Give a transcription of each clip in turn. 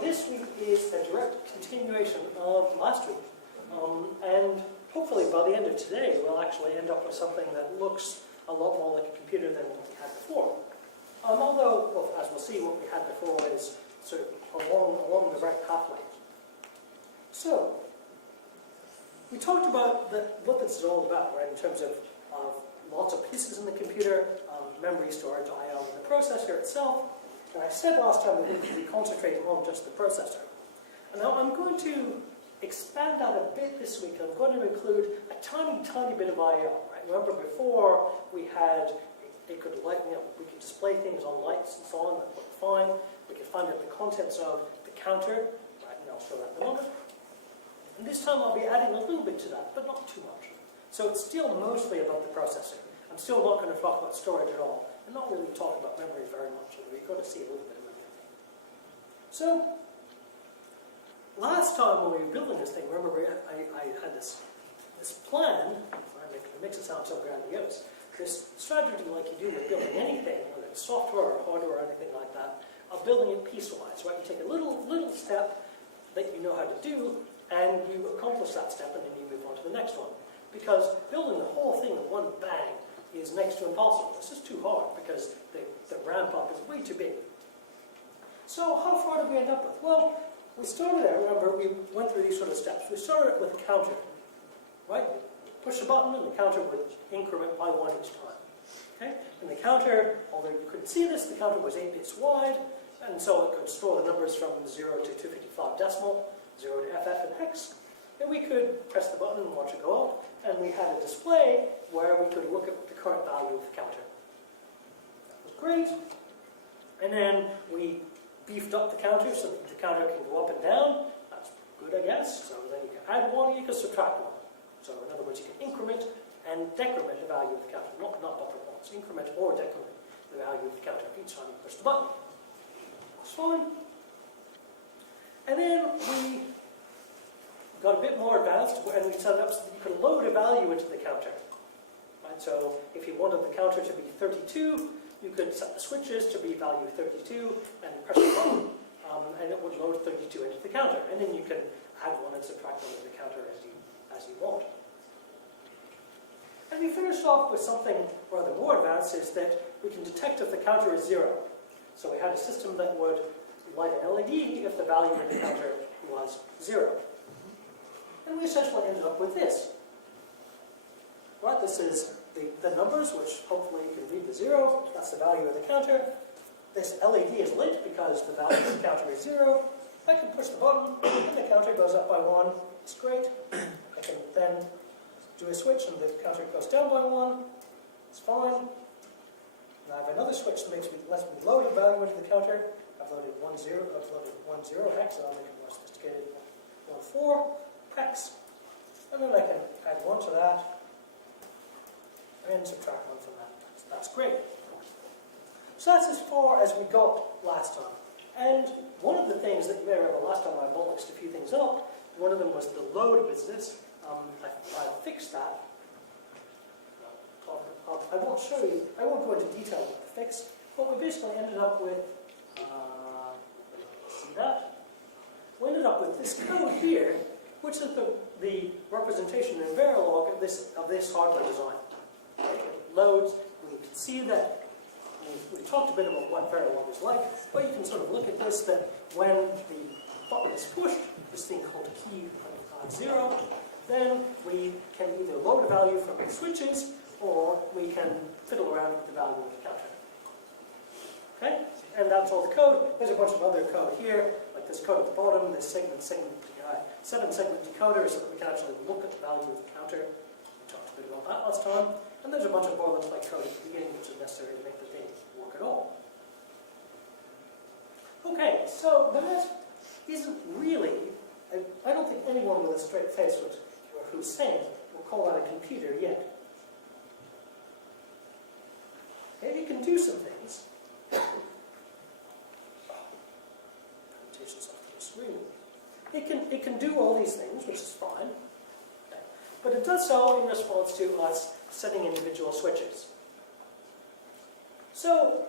this week is a direct continuation of last week. And hopefully by the end of today, we'll actually end up with something that looks a lot more like a computer than what we had before. Although, well, as we'll see, what we had before is sort of along the right pathway. So, we talked about what this is all about, right, in terms of lots of pieces in the computer, memory, storage, I/O, and the processor itself. And I said last time we would be concentrating on just the processor. And now I'm going to expand that a bit this week. I'm going to include a tiny, tiny bit of I/O. Right? Remember before we had, it could light, we could display things on lights and so on. That worked fine. We could find out the contents of the counter. Right? And I'll show that in a moment. And this time I'll be adding a little bit to that, but not too much. So it's still mostly about the processor. I'm still not going to talk about storage at all, and not really talk about memory very much. You're going to see a little bit of everything. So, last time when we were building this thing, remember I had this plan, it makes it sound so grandiose, this strategy like you do with building anything, whether it's software or hardware or anything like that, of building it piecewise, right? You take a little step that you know how to do, and you accomplish that step, and then you move on to the next one. Because building the whole thing in one bang is next to impossible. It's just too hard because the ramp up is way too big. So how far did we end up with? Well, we started out, remember, we went through these sort of steps. We started with a counter, right? Push a button and the counter would increment by 1 each time. Okay? And the counter, although you couldn't see this, the counter was 8 bits wide, and so it could store the numbers from 0 to 255 decimal, 0 to FF and hex. And we could press the button and watch it go up, and we had a display where we could look at the current value of the counter. That was great. And then we beefed up the counter so that the counter can go up and down. That's good, I guess. So then you can add 1, you can subtract 1. So in other words, you can increment and decrement the value of the counter. Not double once, increment or decrement the value of the counter each time you push the button. That's fine. And then we got a bit more advanced, and we set it up so that you could load a value into the counter. Right? So if you wanted the counter to be 32, you could set the switches to be value 32 and press the button, and it would load 32 into the counter. And then you can add 1 and subtract 1 into the counter as you want. And we finished off with something rather more advanced, is that we can detect if the counter is 0. So we had a system that would light an LED if the value in the counter was 0. And we essentially ended up with this. Right, this is the numbers, which hopefully you can read the 0. That's the value of the counter. This LED is lit because the value of the counter is 0. I can push the button, and the counter goes up by 1. It's great. I can then do a switch, and the counter goes down by 1. It's fine. And I have another switch that lets me load a value into the counter. I've loaded 1 0. I've loaded 1 0 hex, and I'll make it more sophisticated. 1 4 hex. And then I can add 1 to that, and subtract 1 from that. So that's great. So that's as far as we got last time. And one of the things that you may remember last time I bollocksed a few things up, one of them was the load business. I fixed that. I won't show you, I won't go into detail with the fix, but we basically ended up with, see that? We ended up with this code here, which is the representation in Verilog of this hardware design. It loads, we can see that, we talked a bit about what Verilog is like, but you can sort of look at this, that when the button is pushed, this thing called key 0, then we can either load a value from the switches, or we can fiddle around with the value of the counter. Okay? And that's all the code. There's a bunch of other code here, like this code at the bottom, this seven segment decoder, so that we can actually look at the value of the counter. We talked a bit about that last time. And there's a bunch of boilerplate code at the beginning, which is necessary to make the thing work at all. Okay, so that isn't really, I don't think anyone with a straight face who's sane will call that a computer yet. Okay, it can do some things. Presentations off the screen. It can do all these things, which is fine. Okay. But it does so in response to us setting individual switches. So,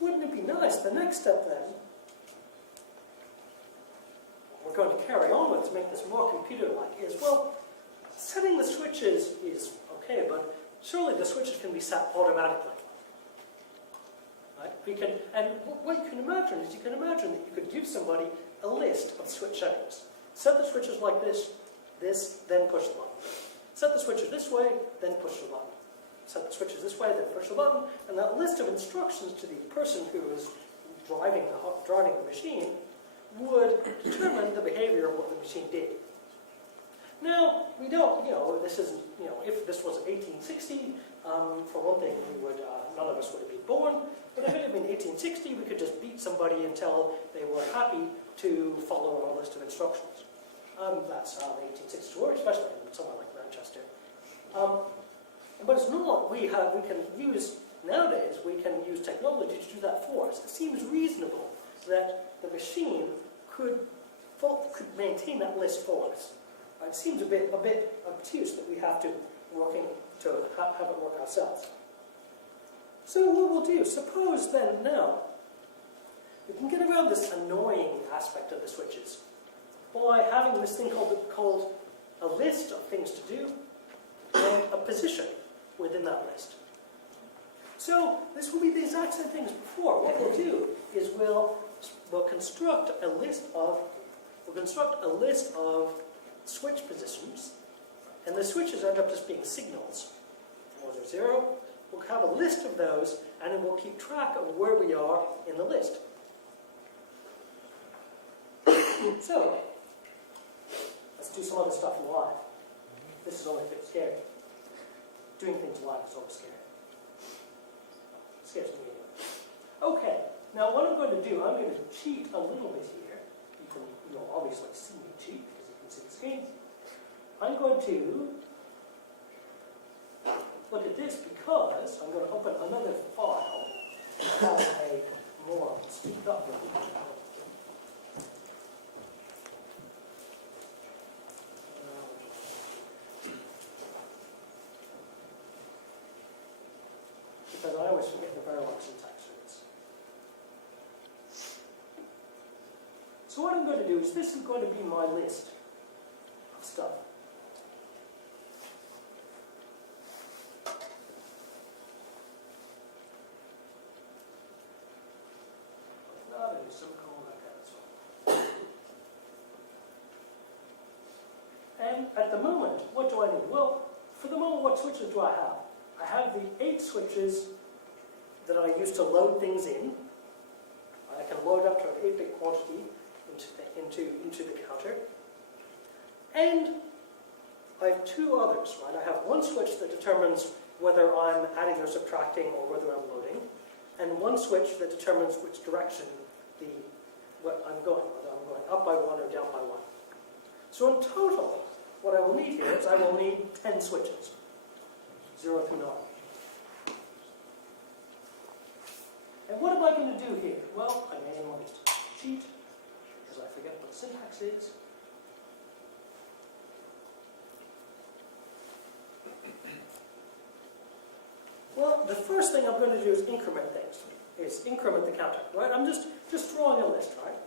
wouldn't it be nice, the next step then, going to carry on with to make this more computer-like is, well, setting the switches is okay, but surely the switches can be set automatically. Right? And what you can imagine is, you can imagine that you could give somebody a list of switch settings. Set the switches like this, then push the button. Set the switches this way, then push the button. Set the switches this way, then push the button, and that list of instructions to the person who is driving the machine would determine the behavior of what the machine did. Now, we don't, this isn't, if this was 1860, for one thing, we would, none of us would have been born, but if it had been 1860, we could just beat somebody until they were happy to follow our list of instructions. That's how the 1860s were, especially in somewhere like Manchester. But it's not, we can use, nowadays, we can use technology to do that for us. It seems reasonable that the machine could maintain that list for us. It seems a bit obtuse that we have to have it work ourselves. So what we'll do, suppose then now, we can get around this annoying aspect of the switches by having this thing called a list of things to do and a position within that list. So this will be the exact same thing as before. What we'll do is we'll construct a list of switch positions, and the switches end up just being signals. 1 or 0. We'll have a list of those, and then we'll keep track of where we are in the list. So, let's do some other stuff live. This is only a bit scary. Doing things live is always scary. It scares me anyway. Okay, now what I'm going to do, I'm going to cheat a little bit here. You'll obviously see me cheat because you can see the screen. I'm going to look at this because I'm going to open another file and have a more speed up version. Because I always forget the Verilog syntax for this. So what I'm going to do is, this is going to be my list of stuff. And at the moment, what do I need? Well, for the moment, what switches do I have? I have the 8 switches that I use to load things in. I can load up to an 8-bit quantity into the counter. And I have 2 others, right? I have one switch that determines whether I'm adding or subtracting or whether I'm loading, and one switch that determines which direction what I'm going, whether I'm going up by 1 or down by 1. So in total, what I will need here is I will need 10 switches, 0 through 9. And what am I going to do here? Well, I may want to cheat, because I forget what syntax is. Well, the first thing I'm going to do is increment things, increment the counter, right? I'm just drawing a list, right?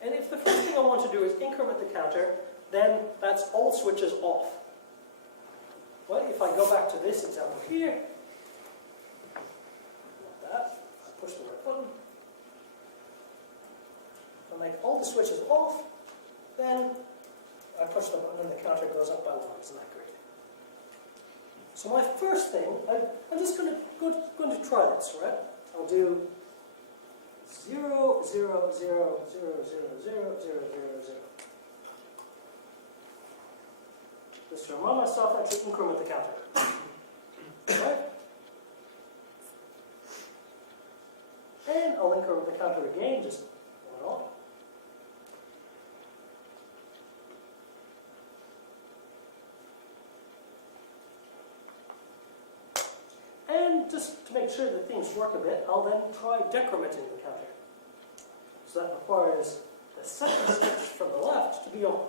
And if the first thing I want to do is increment the counter, then that's all switches off. Well, if I go back to this example here, like that, I push the right button, I make all the switches off, then I push the button and the counter goes up by 1. Isn't that great? So my first thing, I'm just going to try this, right? I'll do 0, 0, 0, 0, 0, 0, 0, 0, 0. Just to remind myself I should increment the counter. Right? And I'll increment the counter again, just 1 on. And just to make sure that things work a bit, I'll then try decrementing the counter. So that requires the second switch from the left to be on.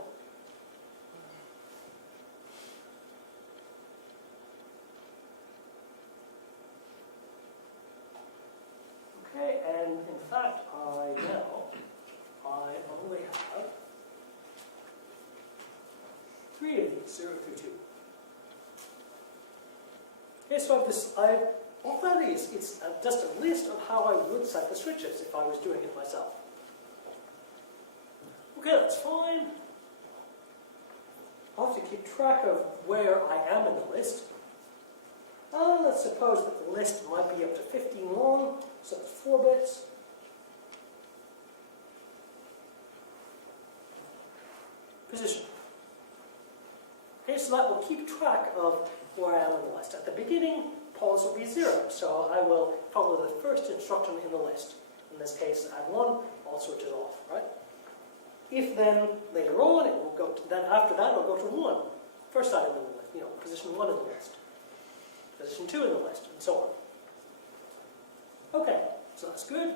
Okay, and in fact, I only have 3 of these, 0 through 2. Okay, so I have this, all that is, it's just a list of how I would set the switches if I was doing it myself. Okay, that's fine. I'll have to keep track of where I am in the list. Let's suppose that the list might be up to 15 long, so it's 4 bits. Position. Okay, so that will keep track of where I am in the list. At the beginning, pause will be 0, so I will follow the first instruction in the list. In this case, add 1, all switches off, right? If then, later on, it will go to, then after that, it'll go to 1. First item in the list, position 1 in the list. Position 2 in the list, and so on. Okay, so that's good.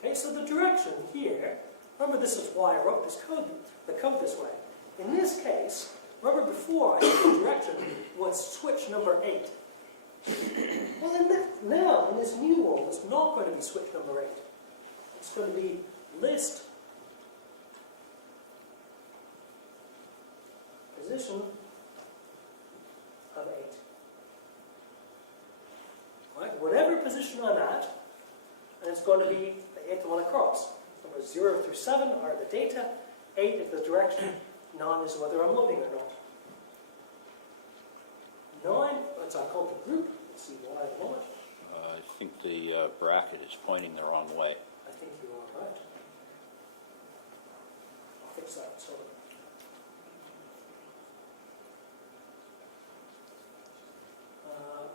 Okay, so the direction here, remember this is why I wrote this code, the code this way. In this case, remember before I said the direction was switch number 8. Well, now, in this new world, it's not going to be switch number 8. It's going to be list position of 8. Right? Whatever position I'm at, and it's going to be the 8th one across. Numbers 0 through 7 are the data, 8 is the direction, 9 is whether I'm loading or not. 9, that's our call to group. Let's see why at the moment. I think the bracket is pointing the wrong way. I think you are right. I'll fix that. So.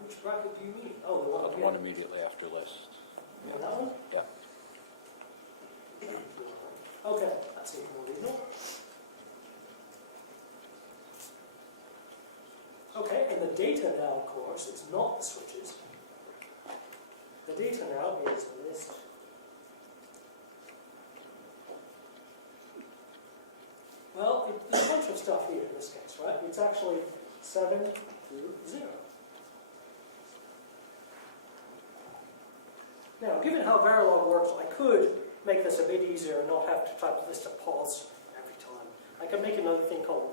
Which bracket do you mean? Oh, the one The one immediately after list. Yeah. That one? Yeah. Okay, that's even more reasonable. Okay, and the data now, of course, is not the switches. The data now is the list. Well, there's a bunch of stuff here in this case, right? It's actually 7 through 0. Now, given how Verilog works, I could make this a bit easier and not have to type list of pause every time. I could make another thing called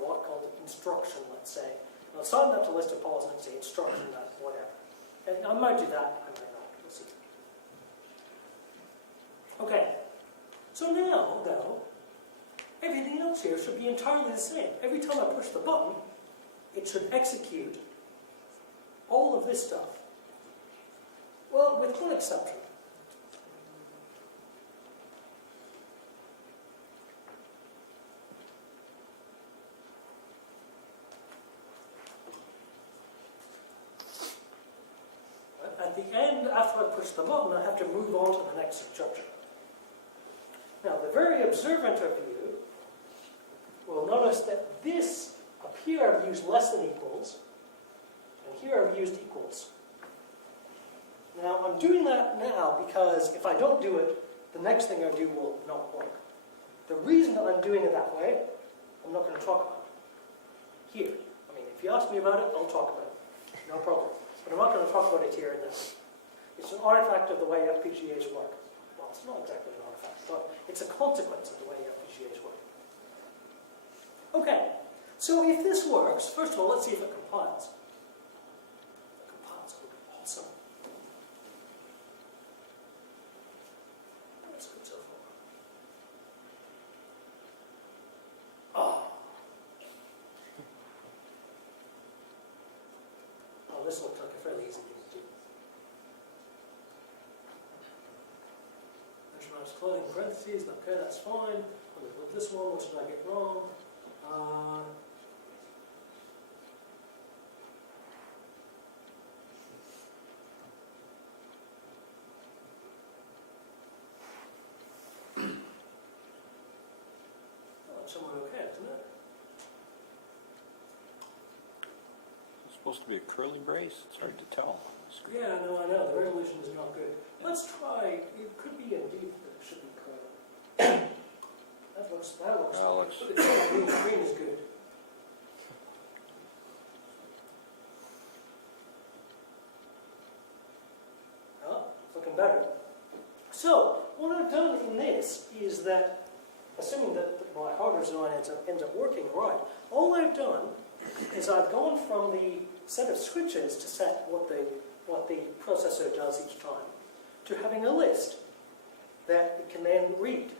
instruction, let's say. I'll assign that to list of pause and say instruction, that whatever. And I might do that, I might not. We'll see. Okay. So now, though, everything else here should be entirely the same. Every time I push the button, it should execute all of this stuff. Well, with one exception. At the end, after I push the button, I have to move on to the next instruction. Now, the very observant of you will notice that this, up here I've used less than equals, and here I've used equals. Now, I'm doing that now because if I don't do it, the next thing I do will not work. The reason that I'm doing it that way, I'm not going to talk about it here. I mean, if you ask me about it, I'll talk about it. No problem. But I'm not going to talk about it here and now. It's an artifact of the way FPGAs work. Well, it's not exactly an artifact, but it's a consequence of the way FPGAs work. Okay, so if this works, first of all, let's see if it compiles. If it compiles, it would be awesome. That's good so far. Oh, this looks like a fairly easy thing to do. Measure clothing parentheses, okay, that's fine. With this one, what should I get wrong? Somewhat okay, isn't it? It's supposed to be a curly brace. It's hard to tell. Yeah, no, I know. The resolution is not good. Let's try. It could be indeed that it should be curly. That looks. Green is good. Well, it's looking better. So what I've done in this is that, assuming that my hardware design ends up working right. All I've done is I've gone from the set of switches to set what the processor does each time, to having a list that it can then read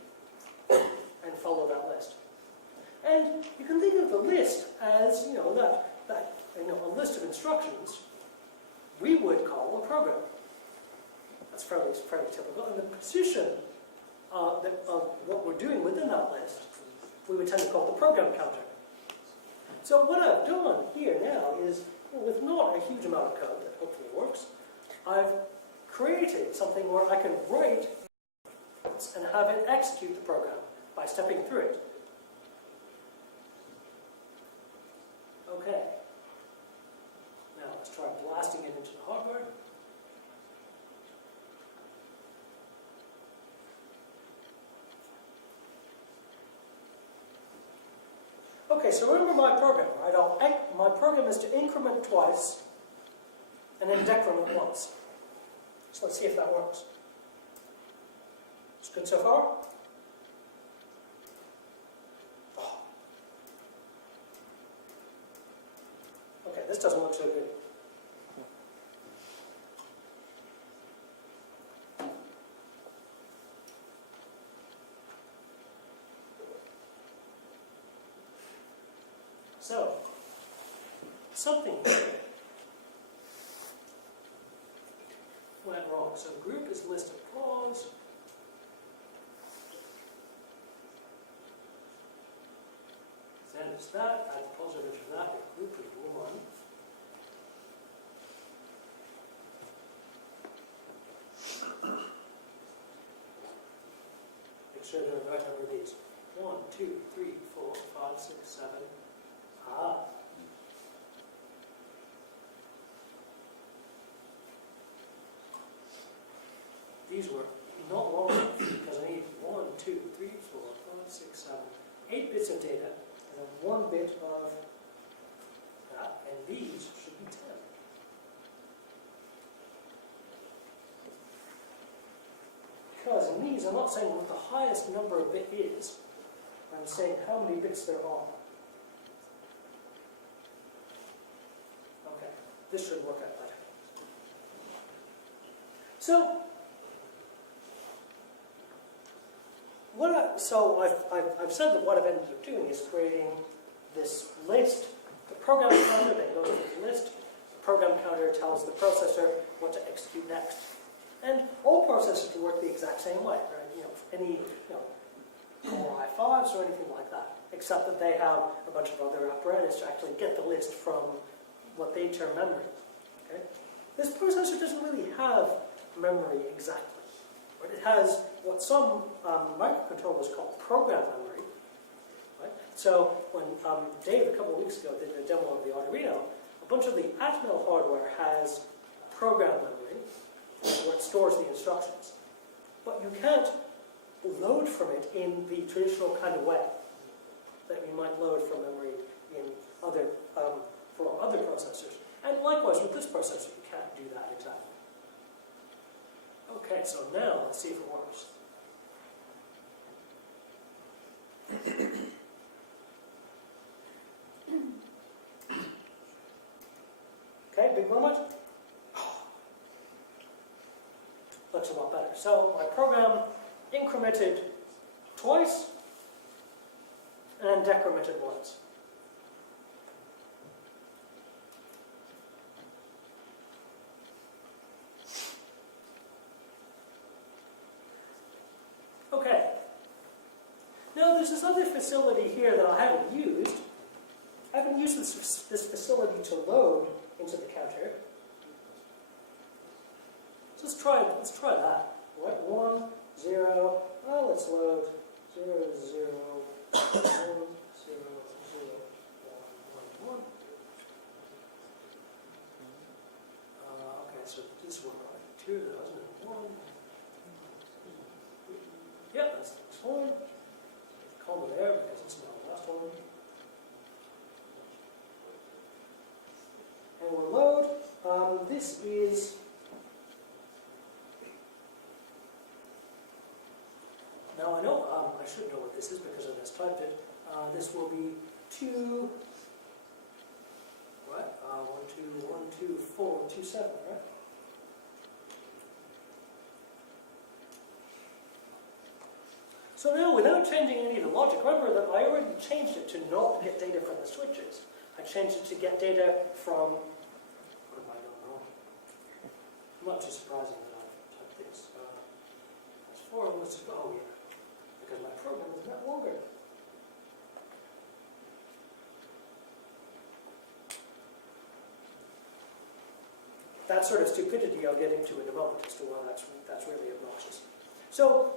and follow that list. And you can think of the list as, a list of instructions we would call a program. That's fairly typical. And the position of what we're doing within that list, we would tend to call the program counter. So what I've done here now is, with not a huge amount of code that hopefully works, I've created something where I can write and have it execute the program by stepping through it. Okay. Now let's try blasting it into the hardware. Okay, so remember my program, right? My program is to increment twice and then decrement once. So let's see if that works. It's good so far? Oh. Okay, this doesn't look so good. So, something went wrong. So group is list of clause. Then it's that, add the positive to that, the group is 1. Make sure they're the right number of these. 1, 2, 3, 4, 5, 6, 7. Ah. These were not long enough because I need 1, 2, 3, 4, 5, 6, 7, 8 bits of data and then 1 bit of that, and these should be 10. Because in these, I'm not saying what the highest number of bit is, I'm saying how many bits there are. Okay, this should work out better. So, I've said that what I've ended up doing is creating this list. The program counter then goes to the list. The program counter tells the processor what to execute next. And all processors work the exact same way, right? Any Core i5s or anything like that, except that they have a bunch of other apparatus to actually get the list from what they term memory. Okay? This processor doesn't really have memory exactly. Right? It has what some microcontrollers call program memory. Right? So when Dave a couple of weeks ago did a demo of the Arduino, a bunch of the Atmel hardware has program memory where it stores the instructions. But you can't load from it in the traditional kind of way that you might load from memory in other for other processors. And likewise with this processor, you can't do that exactly. Okay, so now let's see if it works. Okay, big moment. Looks a lot better. So my program incremented twice and decremented once. Okay. Now there's this other facility here that I haven't used. I haven't used this facility to load into the counter. So let's try that. Right, 1, 0. Oh, let's load 0, 0, 1, 0, 0, 1, 1. Okay, so this one, right? 2 of those, and 1. Yep, that's the next one. Comma there because it's not the last one. And we'll load. This is. Now I I should know what this is because I just typed it. This will be 2, what? 1, 2, 4, 2, 7, right? So now, without changing any of the logic, remember that I already changed it to not get data from the switches. I changed it to get data from, what have I done wrong? Not too surprising that I've typed this. That's 4, let's just go, oh yeah, because my program is not longer. That sort of stupidity I'll get into in a moment as to why that's really obnoxious. So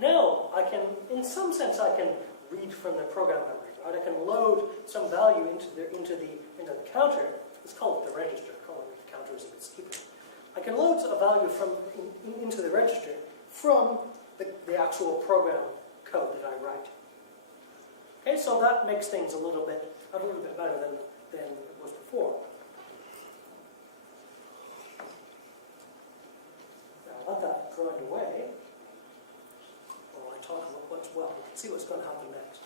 now I can, in some sense, I can read from the program memory. Right? I can load some value into the counter. Let's call it the register. Calling it the counter is a bit stupid. I can load a value into the register from the actual program code that I write. Okay, so that makes things a little bit better than it was before. Let that grind away while I talk about what's well. We can see what's going to happen next.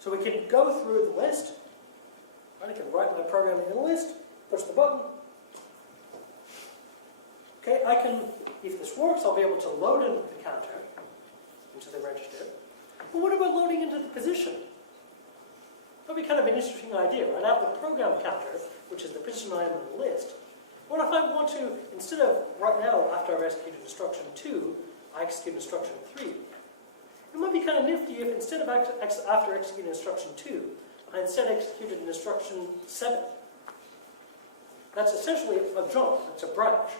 So we can go through the list. Right, I can write my program in the list, push the button. Okay, I can, if this works, I'll be able to load in the counter into the register. But what about loading into the position? That'd be kind of an interesting idea, right? I have the program counter, which is the position I am on the list. What if I want to, instead of right now, after I've executed instruction 2, I execute instruction 3? It might be kind of nifty if instead of after executing instruction 2, I instead executed instruction 7. That's essentially a jump, it's a branch.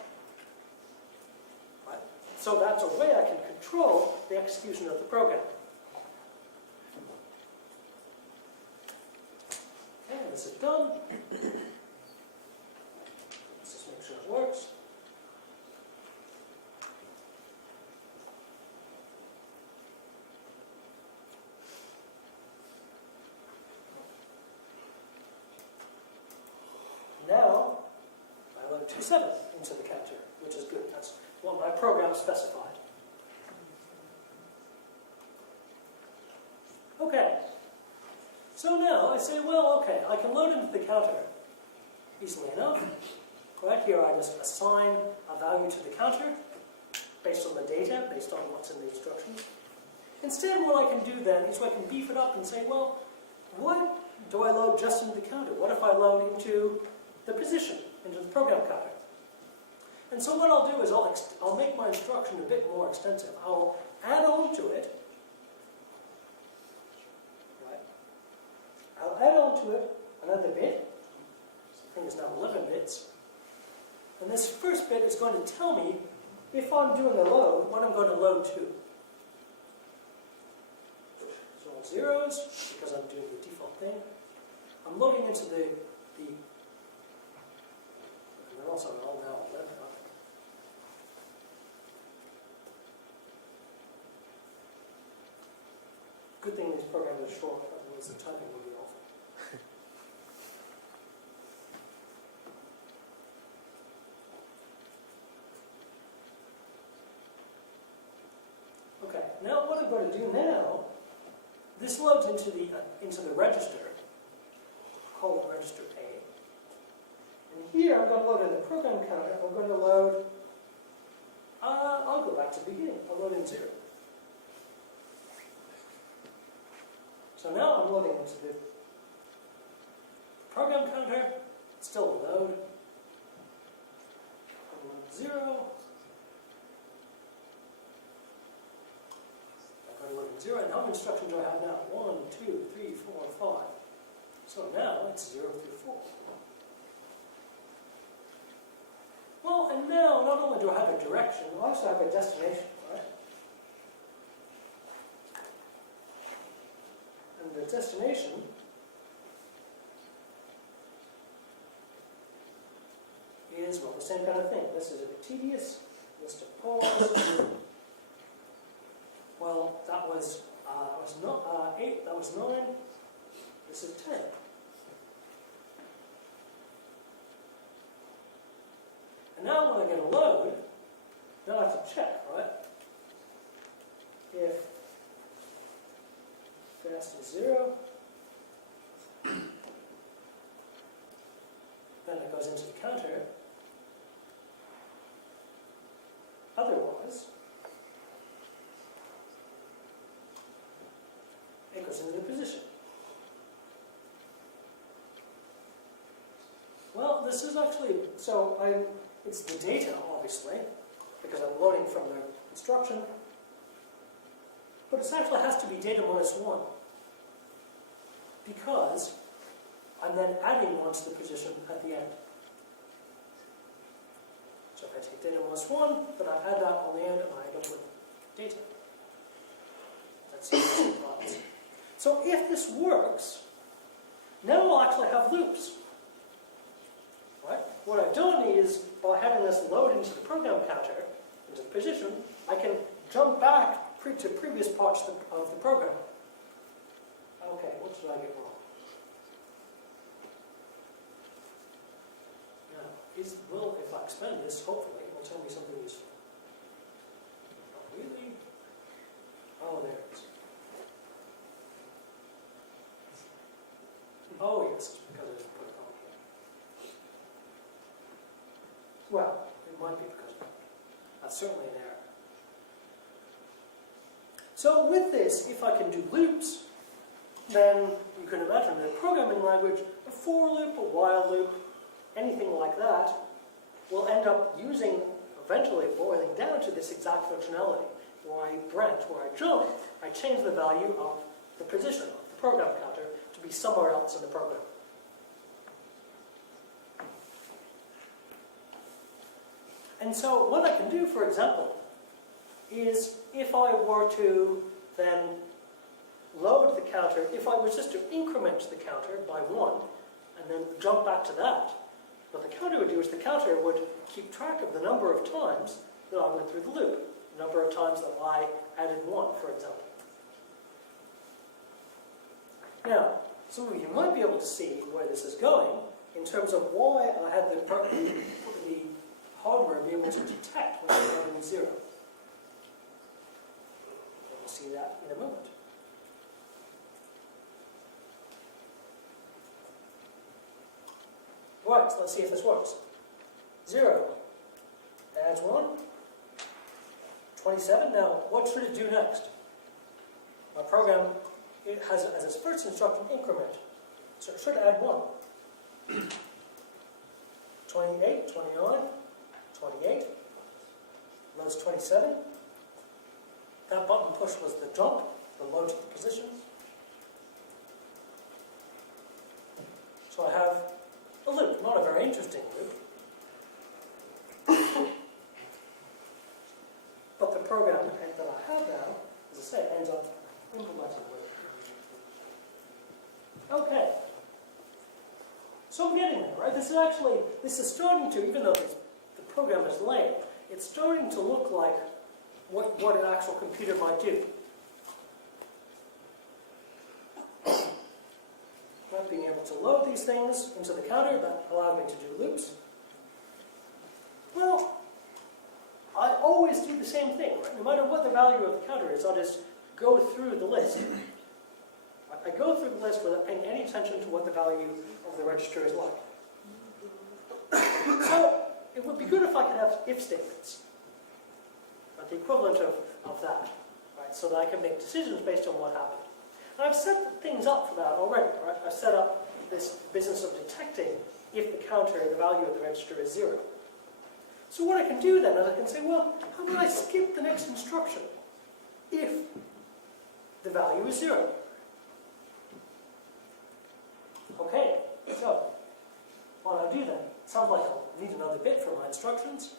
Right? So that's a way I can control the execution of the program. Okay, this is done. Works. Now, I load 2.7 into the counter, which is good. That's what my program specified. Okay. So now I say, well, okay, I can load into the counter easily enough. Right here, I just assign a value to the counter based on the data, based on what's in the instructions. Instead, what I can do then is I can beef it up and say, well, what do I load just into the counter? What if I load into the position, into the program counter? And so what I'll do is I'll make my instruction a bit more extensive. I'll add on to it. Right? I'll add on to it another bit. I think it's now 11 bits. And this first bit is going to tell me, if I'm doing a load, what I'm going to load to. So all zeros, because I'm doing the default thing. I'm loading into the and they're also all now 11. Good thing these programs are short, otherwise the typing would be awful. Okay, now what I'm going to do now, this loads into the register, call it register A. And here I'm going to load in the program counter, I'm going to load, I'll go back to the beginning, I'll load in 0. So now I'm loading into the program counter, still a load, I'm loading 0. Loading 0, and how many instructions do I have now? 1, 2, 3, 4, 5. So now it's 0 through 4. Well, and now not only do I have a direction, I also have a destination, right? And the destination is, well, the same kind of thing. This is a bit tedious. List of pause. Well, that was not 8, that was 9, this is 10. And now when I get a load, then I have to check, right? Next is 0. Then it goes into the counter. Otherwise, it goes into the position. Well, this is actually, it's the data, obviously, because I'm loading from the instruction, but it actually has to be data minus 1, because I'm then adding 1 to the position at the end. So if I take data minus 1, then I add that on the end, and I end up with data. That's the class. So if this works, now I'll actually have loops. Right? What I've done is, by having this load into the program counter, into the position, I can jump back to previous parts of the program. Okay, what did I get wrong? Now, if I expand this, hopefully, it will tell me something useful. Not really. Oh, there it is. Oh, yes, it's because I didn't put a comma here. Well, it might be because of that. That's certainly an error. So with this, if I can do loops, then you can imagine in a programming language, a for loop, a while loop, anything like that, will end up using, eventually boiling down to this exact functionality, where I branch, where I jump, I change the value of the position of the program counter to be somewhere else in the program. And so what I can do, for example, is if I were to then load the counter, if I was just to increment the counter by 1, and then jump back to that, what the counter would do is the counter would keep track of the number of times that I went through the loop, the number of times that I added 1, for example. Now, some of you might be able to see where this is going in terms of why I had the hardware be able to detect when I'm loading 0. We'll see that in a moment. Right, so let's see if this works. 0 adds 1. 27. Now, what should it do next? My program, it has as its first instruction increment. So it should add 1. 28, 29, 28. Loads 27. That button push was the jump, the load to the position. So I have a loop, not a very interesting loop. But the program that I have now, as I say, ends up implementing with it. Okay. So I'm getting there, right? This is starting to, even though the program is lame, it's starting to look like what an actual computer might do. Not being able to load these things into the counter, that allowed me to do loops. Well, I always do the same thing, right? No matter what the value of the counter is, I'll just go through the list. I go through the list without paying any attention to what the value of the register is like. So, it would be good if I could have if statements. The equivalent of that, right? So that I can make decisions based on what happened. And I've set things up for that already, right? I've set up this business of detecting if the counter, the value of the register is 0. So what I can do then is I can say, well, how about I skip the next instruction if the value is 0? Okay, so what do I do then? Sounds like I'll need another bit for my instructions.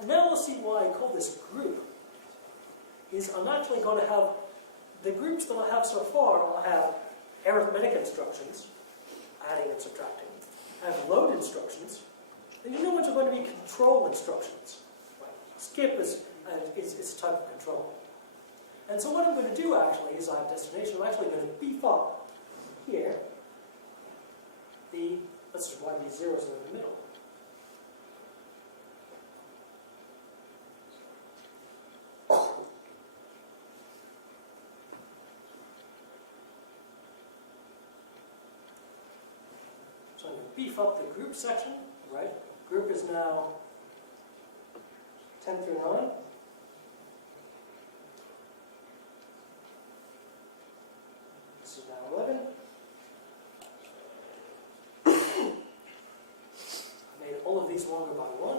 And now we'll see why I call this group. Is I'm actually going to have the groups that I have so far. I'll have arithmetic instructions, adding and subtracting. I have load instructions. And you know what's going to be control instructions. Right. Skip is a type of control. And so what I'm going to do actually is I have destination. I'm actually going to beef up here let's just write these zeros in the middle. beef up the group section, right? Group is now 10 through 9. This is now 11. I made all of these longer by 1.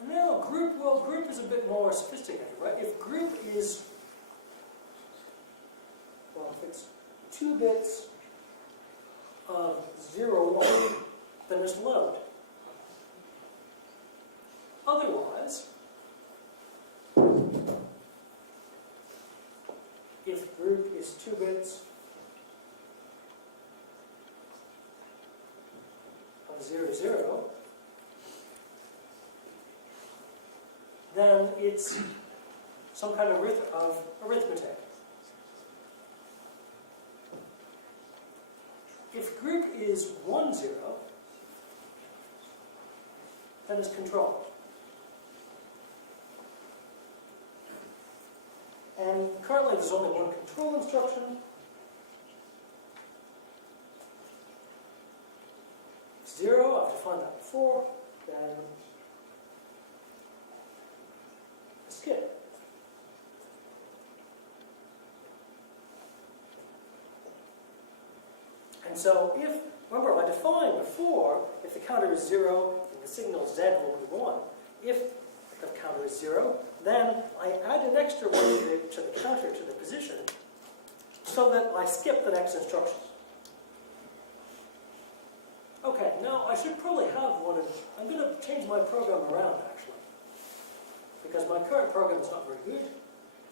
And now group, well, group is a bit more sophisticated, right? If group is, well, if it's 2 bits of 0, 1, then it's load. Otherwise, if group is 2 bits of 0, 0, then it's some kind of arithmetic. If group is 1, 0, then it's control. And currently there's only one control instruction. If 0, I've defined that before, then skip. And so if, remember I defined before, if the counter is 0, then the signal Z will be 1. If the counter is 0, then I add an extra 1 to the counter, to the position, so that I skip the next instruction. Okay, now I should probably have one of, I'm going to change my program around actually, because my current program is not very good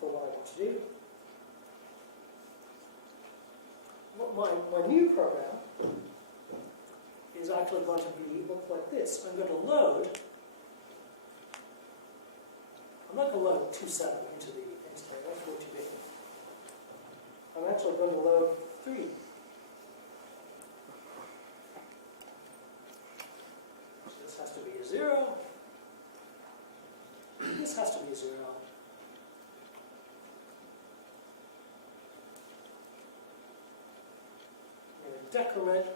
for what I want to do. My new program is actually going to look like this. I'm going to load, I'm not going to load 27 into the that's way too big. I'm actually going to load 3. So this has to be a 0. This has to be a 0. And decrement.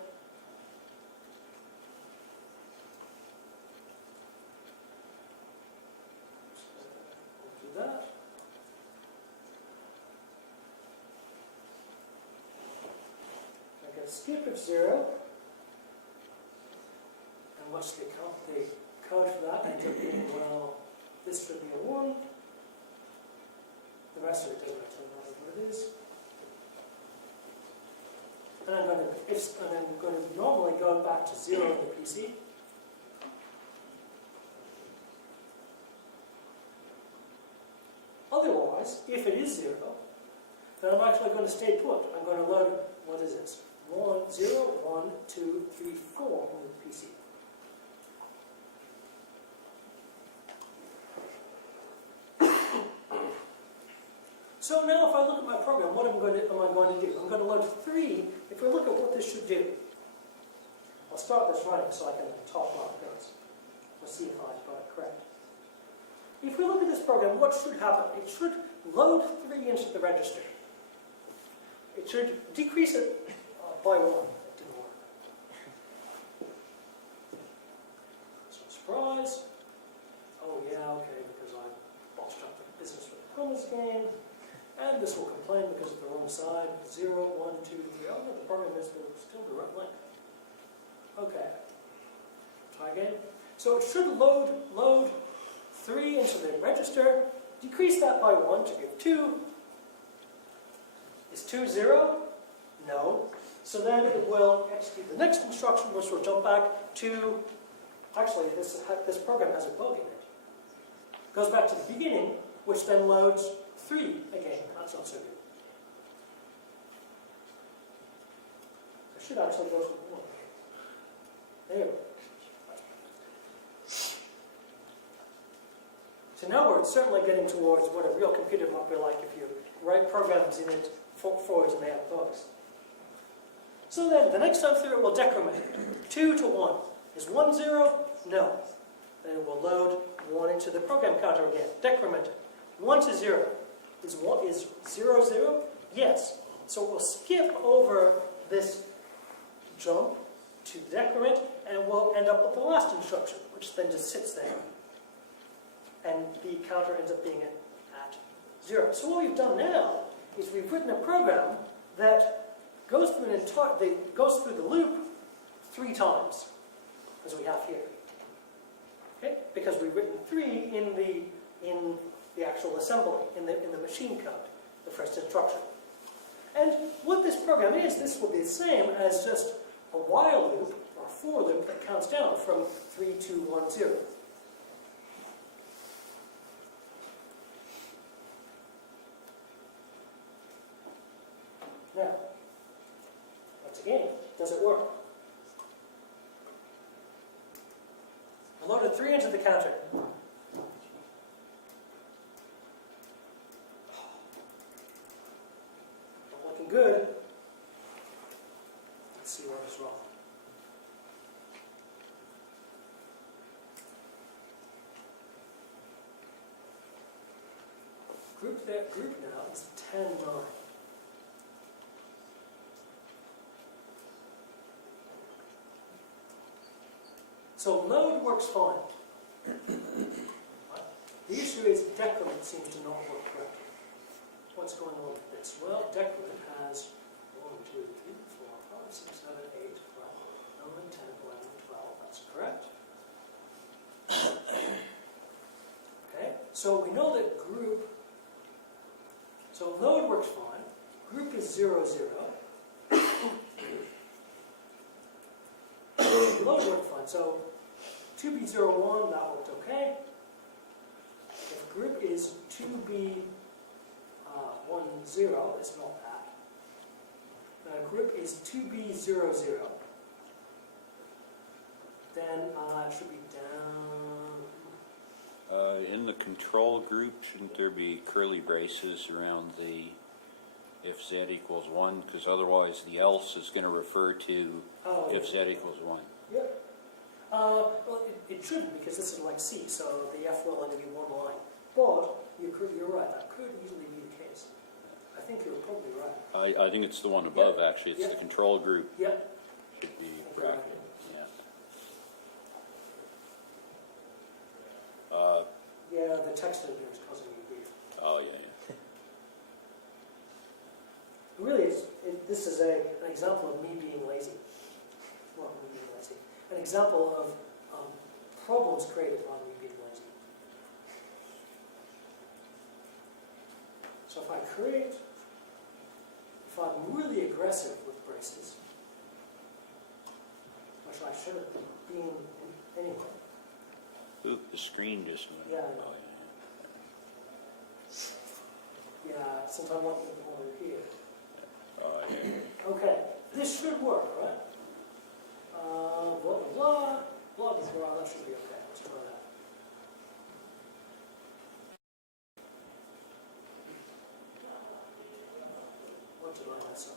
Do that. I get a skip of 0. And what's the code for that? Ends up being, well, this should be a 1. The rest of it doesn't actually matter what it is. And I'm going to normally go back to 0 in the PC. Otherwise, if it is 0, then I'm actually going to stay put. I'm going to load, what is this? 1, 0, 1, 2, 3, 4 on the PC. So now if I look at my program, what am I going to do? I'm going to load 3. If we look at what this should do, I'll start this running so I can talk while it goes. We'll see if I got it correct. If we look at this program, what should happen? It should load 3 into the register. It should decrease it by 1. It didn't work. So surprise. Oh yeah, okay, because I botched up the business with the promise game. And this will complain because of the wrong side. 0, 1, 2, 3. Oh, no, the program is still the right length. Okay. Try again. So it should load 3 into the register. Decrease that by 1 to give 2. Is 2 0? No. So then it will execute the next instruction, which will jump back to, actually this program has a bug in it. Goes back to the beginning, which then loads 3 again. That's not so good. I should actually go to 1. There we go. So now we're certainly getting towards what a real computer might be like if you write programs in it forwards and they have bugs. So then, the next time through it will decrement it. 2 to 1. Is 1 0? No. Then it will load 1 into the program counter again. Decrement it. 1 to 0. Is 0 0? Yes. So we'll skip over this jump to decrement, and we'll end up with the last instruction, which then just sits there. And the counter ends up being at 0. So what we've done now is we've written a program that goes through the loop 3 times, as we have here. Okay? Because we've written 3 in the actual assembly, in the machine code, the first instruction. And what this program is, this will be the same as just a while loop, or a for loop, that counts down from 3, 2, 1, 0. Now, once again, does it work? I loaded 3 into the counter. Not looking good. Let's see what is wrong. Group now is 10, 9. So load works fine. The issue is decrement seems to not work correctly. What's going on with this? Well, decrement has 1, 2, 3, 4, 5, 6, 7, 8, 12, 9, 10, 11, 12. That's correct. Okay, so we know that group, so load works fine. Group is 0, 0. Load worked fine. So 2B01, that worked okay. If group is 2B10, it's not that. Group is 2B00, then it should be down. In the control group, shouldn't there be curly braces around the if z equals 1? Because otherwise the else is going to refer to if z equals 1. Yep. Well, it shouldn't, because this is like C, so the F will only be one line. But you're right, that could easily be the case. I think you're probably right. I think it's the one above, actually. It's the control group. Yep. Should be Right. correct. Yeah, the text in here is causing me grief. Oh, yeah. Really, this is an example of me being lazy. Well, me being lazy. An example of problems created by me being lazy. So if I'm really aggressive with braces, which I should have been anyway. Ooh, the screen just went. Yeah. Oh, Yeah, since I want them over here. Oh, yeah. Okay, this should work, right? Blah, blah, blah. Blah, blah, blah. That should be okay. Let's try that. What did I mess up?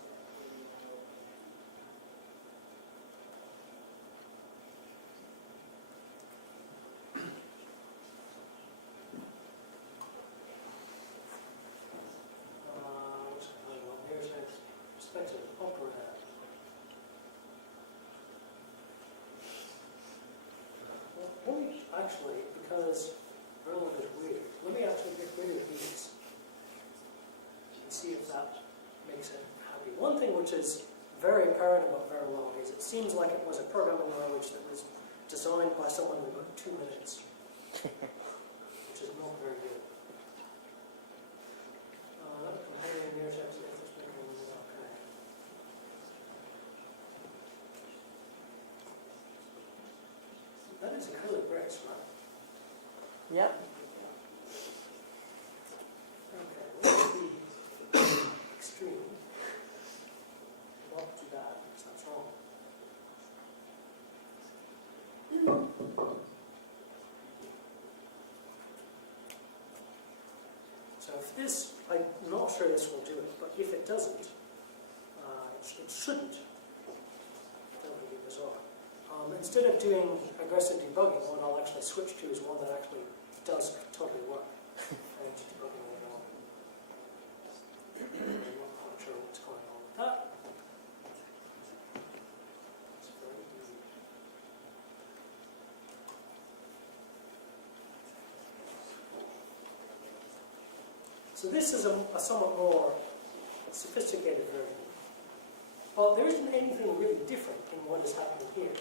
Here's an perspective operator. Let me actually, because Berlin is weird, let me actually get rid of these and see if that makes it happy. One thing which is very apparent about Verilog is it seems like it was a programming language that was designed by someone in about 2 minutes, which is not very good. Comparing near text to okay. That is a curly brace, right? Yep. Okay, let's be extreme. Not too bad, because that's wrong. So if this, I'm not sure this will do it, but if it doesn't, it shouldn't. instead of doing aggressive debugging, what I'll actually switch to is one that actually does totally work. And debugging later on. I'm not quite sure what's going on with that. It's very easy. So this is a somewhat more sophisticated version. But there isn't anything really different in what is happening here.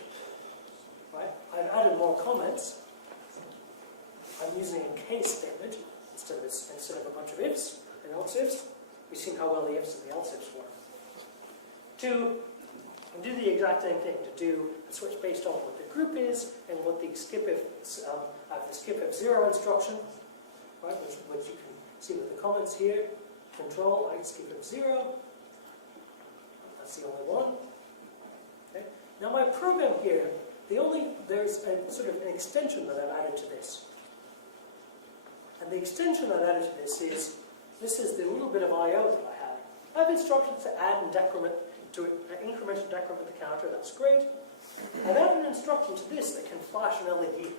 Right? I've added more comments. I'm using a case statement instead of a bunch of ifs and else ifs. We've seen how well the ifs and the else ifs work. To do the exact same thing, to do a switch based on what the group is and what the skip if zero instruction, right? Which you can see with the comments here. Control, I skip if zero. That's the only one. Okay. Now my program here, there's a sort of an extension that I've added to this. And the extension I've added to this is the little bit of I/O that I have. I have instructions to add and decrement, to increment and decrement the counter, that's great. I've added an instruction to this that can flash an LED.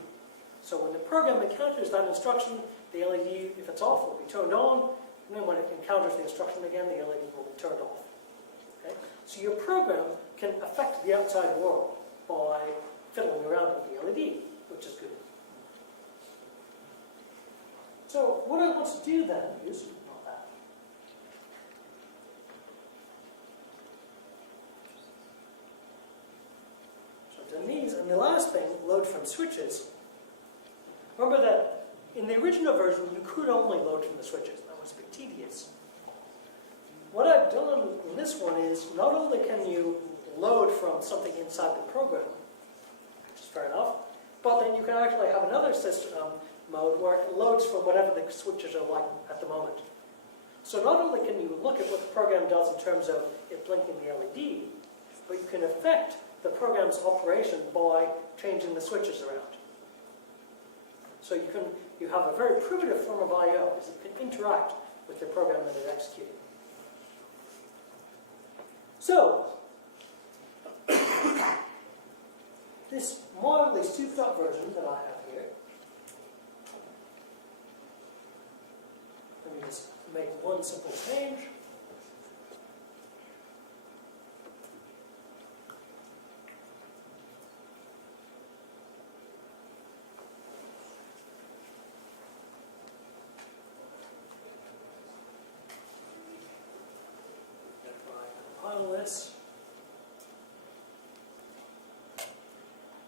So when the program encounters that instruction, the LED, if it's off, will be turned on, and then when it encounters the instruction again, the LED will be turned off. Okay? So your program can affect the outside world by fiddling around with the LED, which is good. So what I want to do then is, not that. So I've done these, and the last thing, load from switches. Remember that in the original version, you could only load from the switches. That was a bit tedious. What I've done in this one is, not only can you load from something inside the program, which is fair enough, but then you can actually have another system mode where it loads from whatever the switches are like at the moment. So not only can you look at what the program does in terms of it blinking the LED, but you can affect the program's operation by changing the switches around. So you have a very primitive form of I/O, because it can interact with the program that is executing. So, this mildly souped up version that I have here, let me just make one simple change. This.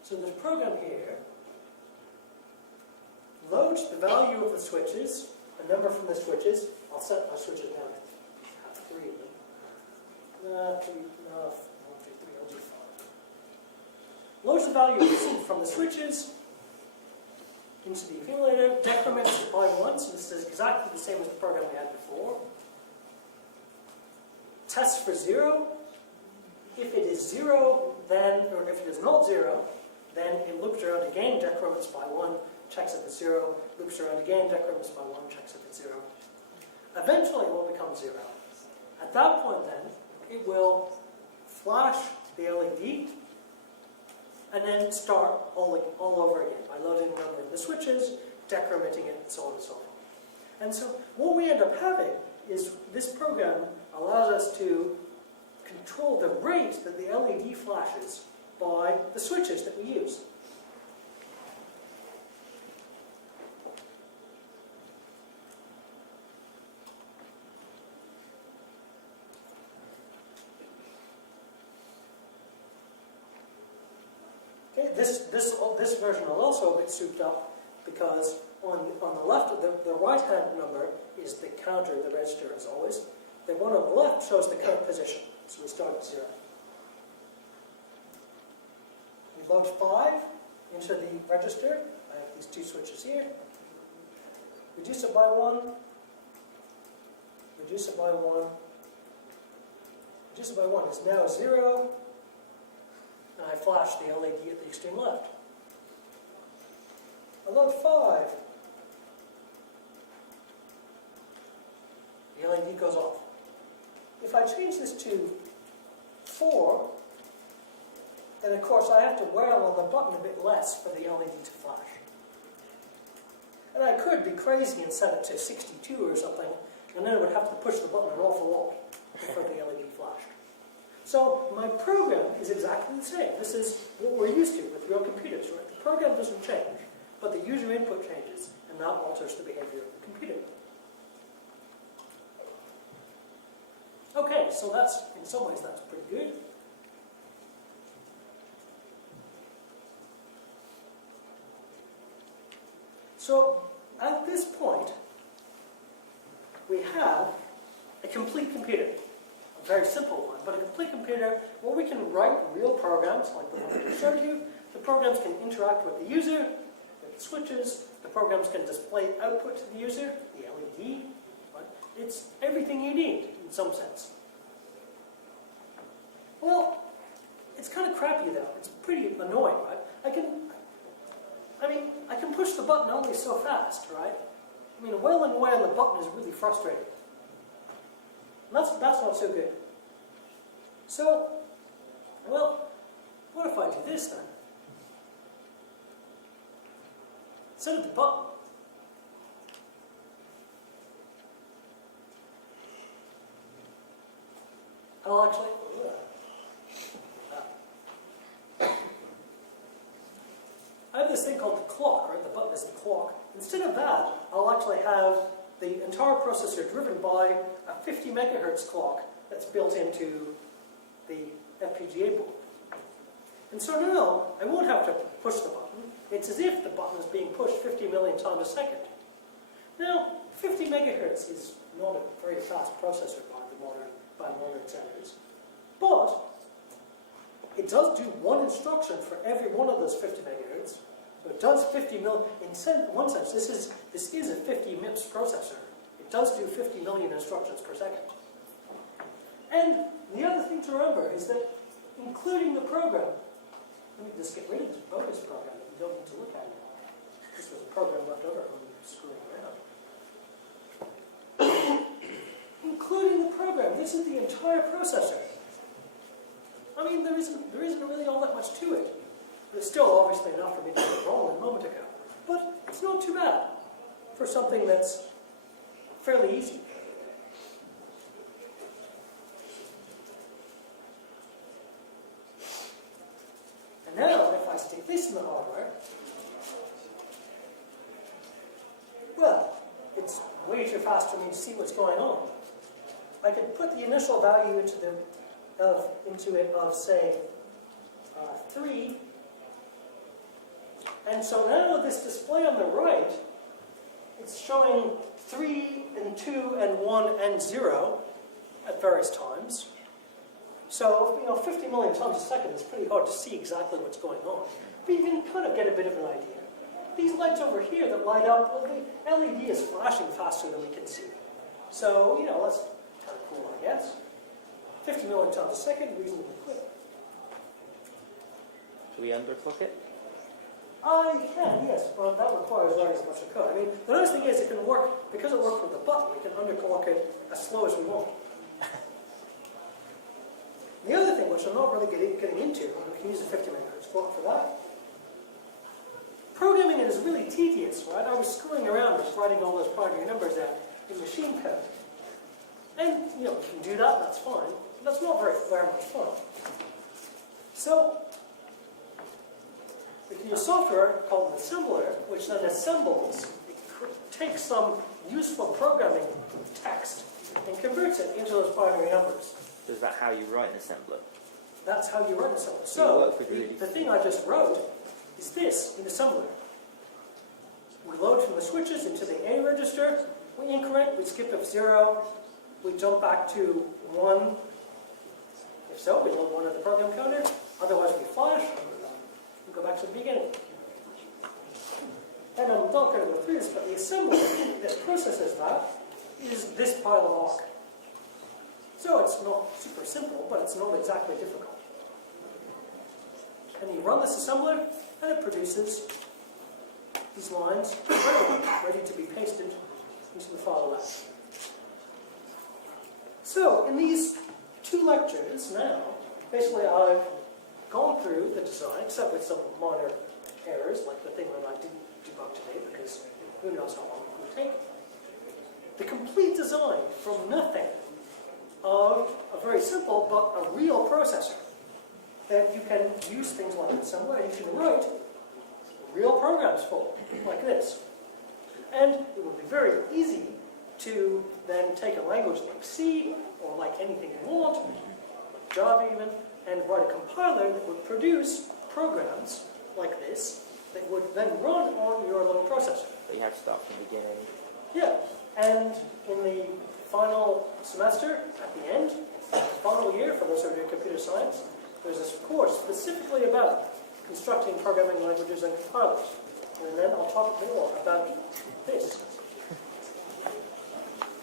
So the program here loads the value of the switches, a number from the switches. I'll set my switches down to 3 of them. 1, 2, 3, I'll do 5. Loads the value from the switches into the accumulator, decrements it by 1, so this is exactly the same as the program we had before. Tests for 0. If it is 0, then, or if it is not 0, then it loops around again, decrements by 1, checks if it's 0, loops around again, decrements by 1, checks if it's 0. Eventually it will become 0. At that point then, it will flash the LED and then start all over again by loading a number of the switches, decrementing it, and so on and so forth. And so what we end up having is this program allows us to control the rate that the LED flashes by the switches that we use. Okay, this version is also a bit souped up because on the left, the right-hand number is the counter, the register as always. The one on the left shows the current position, so we start at 0. We load 5 into the register. I have these 2 switches here. Reduce it by 1. Reduce it by 1. Reduce it by 1. It's now 0. And I flash the LED at the extreme left. I load 5. The LED goes off. If I change this to 4, And of course I have to wear on the button a bit less for the LED to flash. And I could be crazy and set it to 62 or something, and then I would have to push the button an awful lot for the LED flash. So my program is exactly the same. This is what we're used to with real computers, right? The program doesn't change, but the user input changes, and that alters the behavior of the computer. Okay, so that's, in some ways, that's pretty good. So, at this point, we have a complete computer. A very simple one, but a complete computer where we can write real programs, like the one I just showed you. The programs can interact with the user, with the switches. The programs can display output to the user, the LED. Right? It's everything you need, in some sense. Well, it's kind of crappy though. It's pretty annoying, right? I can push the button only so fast, right? I mean, wailing away on the button is really frustrating. And that's not so good. So, well, what if I do this then? Instead of the button, I'll actually... I have this thing called the clock, right? The button is the clock. Instead of that, I'll actually have the entire processor driven by a 50 megahertz clock that's built into the FPGA board. And so now, I won't have to push the button. It's as if the button is being pushed 50 million times a second. Now, 50 megahertz is not a very fast processor by modern standards. But it does do one instruction for every one of those 50 megahertz. So it does 50 million, in one sense, this is a 50 MIPS processor. It does do 50 million instructions per second. And the other thing to remember is that, including the program, let me just get rid of this bonus program that you don't need to look at. This was a program left over when we were screwing around. Including the program, this is the entire processor. I mean, there isn't really all that much to it. There's still obviously enough for me to get it wrong a moment ago. But it's not too bad for something that's fairly easy. And now, if I stick this in the hardware, well, it's way too fast for me to see what's going on. I could put the initial value into it of say 3, and so now this display on the right, it's showing 3 and 2 and 1 and 0 at various times. So 50 million times a second is pretty hard to see exactly what's going on, but you can kind of get a bit of an idea. These lights over here that light up, well, the LED is flashing faster than we can see. So that's kind of cool, I guess. 50 million times a second, reasonably quick. Do we underclock it? You can, yes. Well, that requires learning as much as code. I mean, the nice thing is it can work, because it works with the button, we can underclock it as slow as we want. The other thing, which I'm not really getting into, and we can use a 50 megahertz clock for that, programming it is really tedious, right? I was screwing around just writing all those binary numbers out in machine code. And, you can do that, that's fine. But that's not very much fun. So, we can use software called an assembler, which then assembles, it takes some useful programming text and converts it into those binary numbers. So is that how you write an assembler? That's how you write an assembler. So, the thing I just wrote is this in assembler. We load from the switches into the A register, we increment, we skip F0, we jump back to 1. If so, we load 1 at the program counter, otherwise we flash, and go back to the beginning. And I'm not going to go through this, but the assembler that processes that is this pile of awk. So it's not super simple, but it's not exactly difficult. And you run this assembler, and it produces these lines ready to be pasted into the file lab. So in these 2 lectures now, basically I've gone through the design, except with some minor errors, like the thing that I didn't debug today, because who knows how long it will take. The complete design from nothing of a very simple but a real processor that you can use things like assembler, and you can write real programs for, like this. And it would be very easy to then take a language like C, or like anything you want, like Java even, and write a compiler that would produce programs like this that would then run on your little processor. You have to start from the beginning. Yeah, and in the final semester, at the end, final year, for those who are doing computer science, there's this course specifically about constructing programming languages and compilers. And then I'll talk more about this.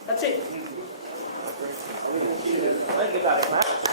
That's it. I think about it, Matt.